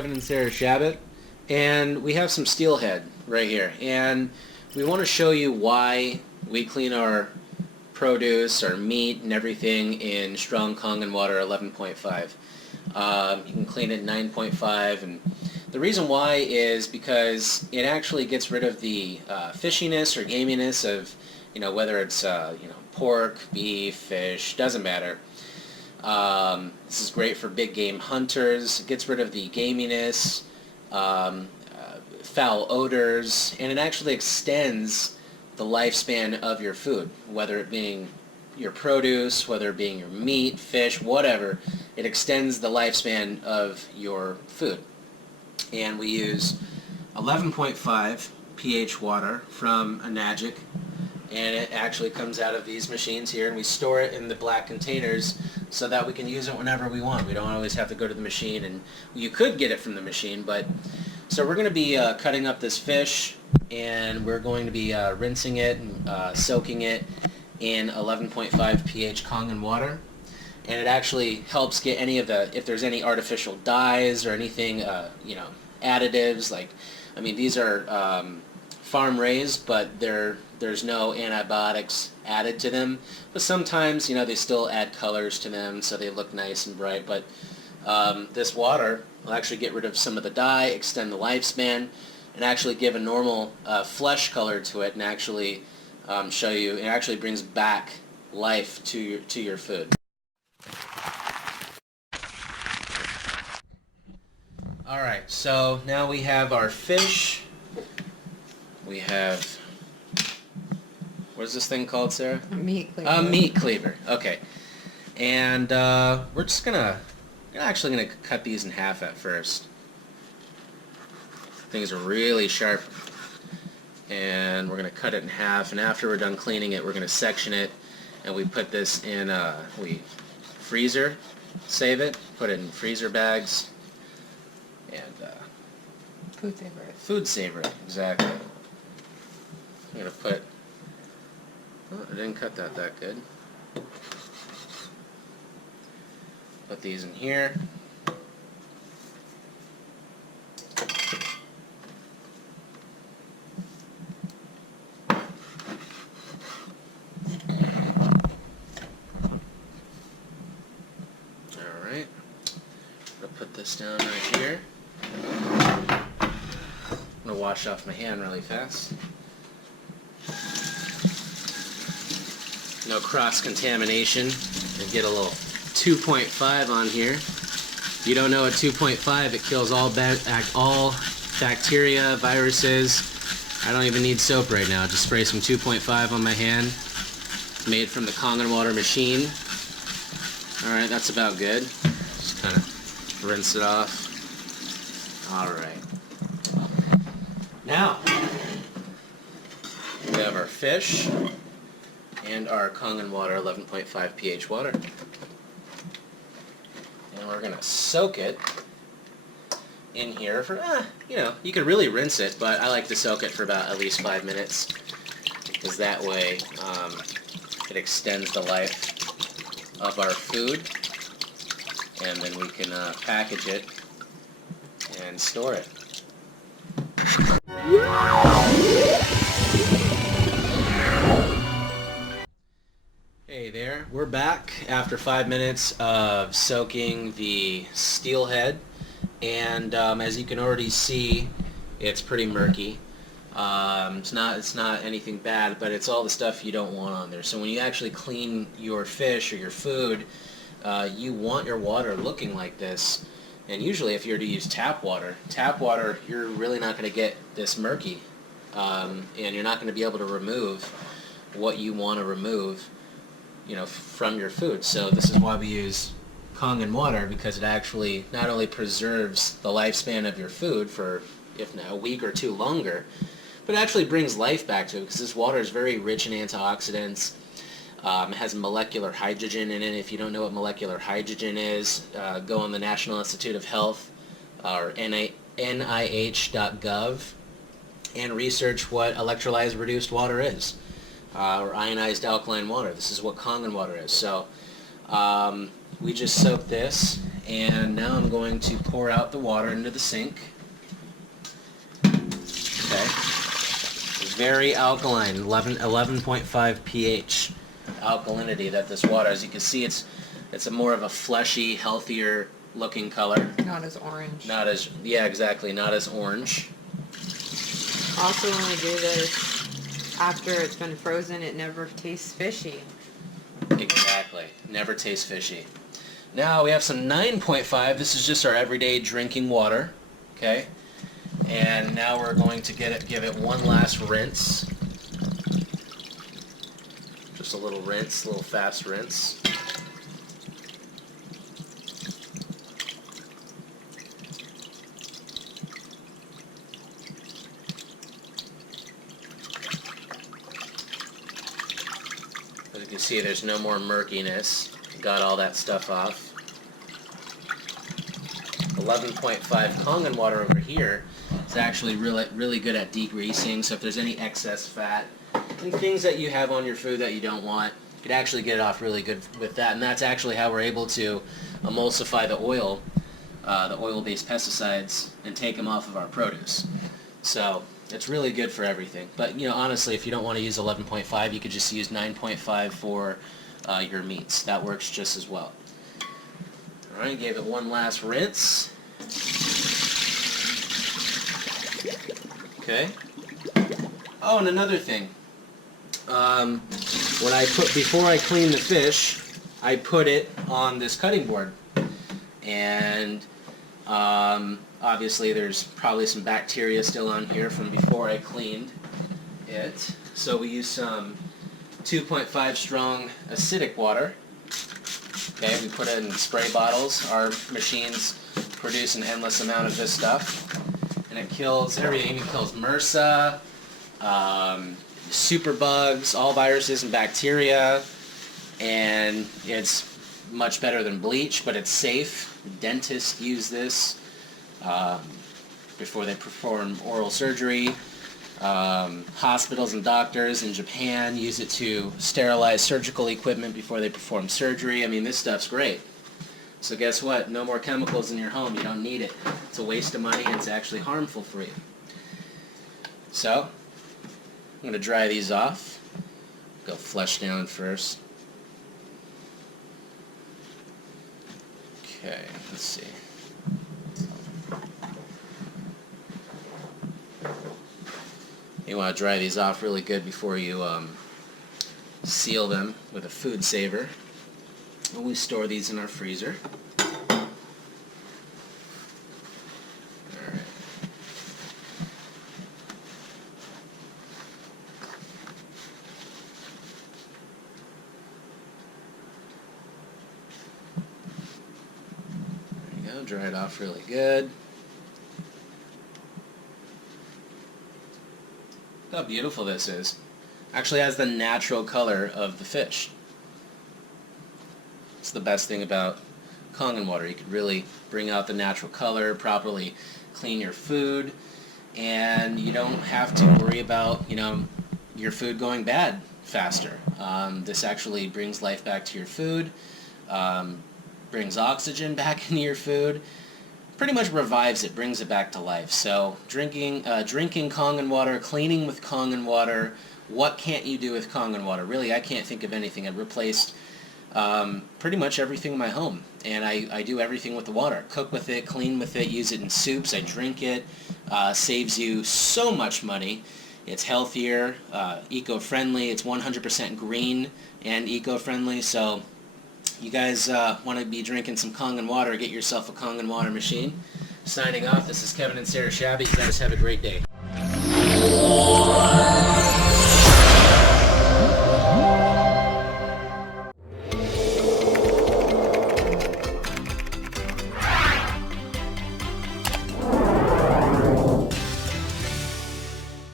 Kevin and Sarah Shabbat, and we have some steelhead right here, and we want to show you why we clean our produce, our meat, and everything in strong Kangen Water 11.5. You can clean it 9.5, and the reason why is because it actually gets rid of the fishiness or gaminess of, whether it's pork, beef, fish, doesn't matter. This is great for big game hunters. It gets rid of the gaminess, foul odors, and it actually extends the lifespan of your food, whether it being your produce, whether it being your meat, fish, whatever. It extends the lifespan of your food. And we use 11.5 pH water from Anagic, and it actually comes out of these machines here, and we store it in the black containers so that we can use it whenever we want. We don't always have to go to the machine, and you could get it from the machine, but so we're going to be cutting up this fish, and we're going to be rinsing it and soaking it in 11.5 pH Kangen water, and it actually helps get any of the, if there's any artificial dyes or anything, additives, like, these are farm raised, but there's no antibiotics added to them, but sometimes they still add colors to them so they look nice and bright. But this water will actually get rid of some of the dye, extend the lifespan, and actually give a normal flesh color to it, and actually show you it actually brings back life to your food. Alright, so now we have our fish. We have, what is this thing called, Sarah? A meat cleaver. A meat cleaver, okay. And we're actually gonna cut these in half at first. Things are really sharp. And we're gonna cut it in half, and after we're done cleaning it, we're gonna section it, and we put this in we freezer, save it, put it in freezer bags, and Food saver. Food saver, exactly. I'm gonna put, oh, I didn't cut that good. Put these in here. Alright. I'll put this down right here. I'm going to wash off my hand really fast. No cross-contamination. And get a little 2.5 on here. If you don't know a 2.5, it kills all bacteria, viruses. I don't even need soap right now. Just spray some 2.5 on my hand. Made from the Kangen Water machine. Alright, that's about good. Just kind of rinse it off. Alright. Now, we have our fish and our Kangen Water 11.5 pH water. And we're going to soak it in here for, you can really rinse it, but I like to soak it for about at least 5 minutes, because that way it extends the life of our food, and then we can package it and store it. Hey there, we're back after 5 minutes of soaking the steelhead, and as you can already see, it's pretty murky. It's not anything bad, but it's all the stuff you don't want on there. So when you actually clean your fish or your food, you want your water looking like this. And usually if you were to use tap water, you're really not going to get this murky. And you're not going to be able to remove what you want to remove, from your food. So this is why we use Kangen water, because it actually not only preserves the lifespan of your food for, if not a week or two longer, but it actually brings life back to it, because this water is very rich in antioxidants. It has molecular hydrogen in it. If you don't know what molecular hydrogen is, go on the National Institute of Health or NIH.gov and research what electrolyzed reduced water is, or ionized alkaline water. This is what Kangen water is. So we just soak this, And now I'm going to pour out the water into the sink. Okay. Very alkaline, 11.5 pH alkalinity that this water. As you can see, it's a more of a fleshy, healthier looking color. Not as orange. Not as, yeah, exactly, not as orange. Also, when we do this after it's been frozen, it never tastes fishy. Exactly, never tastes fishy. Now we have some 9.5. This is just our everyday drinking water. Okay. And now we're going to give it one last rinse. Just a little rinse, a little fast rinse. As you can see, there's no more murkiness. Got all that stuff off. 11.5 Kangen water over here is actually really good at degreasing. So if there's any excess fat and things that you have on your food that you don't want, you can actually get it off really good with that. And that's actually how we're able to emulsify the oil-based pesticides, and take them off of our produce. So it's really good for everything. But honestly, if you don't want to use 11.5, you could just use 9.5 for your meats. That works just as well. All right, gave it one last rinse. Okay. Oh, and another thing. Before I clean the fish, I put it on this cutting board, and obviously there's probably some bacteria still on here from before I cleaned it. So we use some 2.5 strong acidic water. Okay, we put it in spray bottles. Our machines produce an endless amount of this stuff, and it kills everything. It kills MRSA, superbugs, all viruses and bacteria, and it's much better than bleach, but it's safe. Dentists use this before they perform oral surgery. Hospitals and doctors in Japan use it to sterilize surgical equipment before they perform surgery. I mean, this stuff's great. So guess what? No more chemicals in your home. You don't need it. It's a waste of money, and it's actually harmful for you. So I'm going to dry these off. Go flush down first. Okay, let's see. You want to dry these off really good before you seal them with a food saver. And we store these in our freezer. Alright. There you go, dry it off really good. Look how beautiful this is. Actually has the natural color of the fish. It's the best thing about Kangen water. You could really bring out the natural color, properly clean your food, and you don't have to worry about, your food going bad faster. This actually brings life back to your food, brings oxygen back into your food, pretty much revives it, brings it back to life. So drinking Kangen water, cleaning with Kangen water, what can't you do with Kangen water? Really, I can't think of anything. I've replaced pretty much everything in my home, and I do everything with the water. Cook with it, clean with it, use it in soups, I drink it. Saves you so much money. It's healthier, eco-friendly, it's 100% green and eco-friendly, so you guys want to be drinking some Kangen water, get yourself a Kangen water machine. Signing off, this is Kevin and Sarah Shabby. You guys have a great day.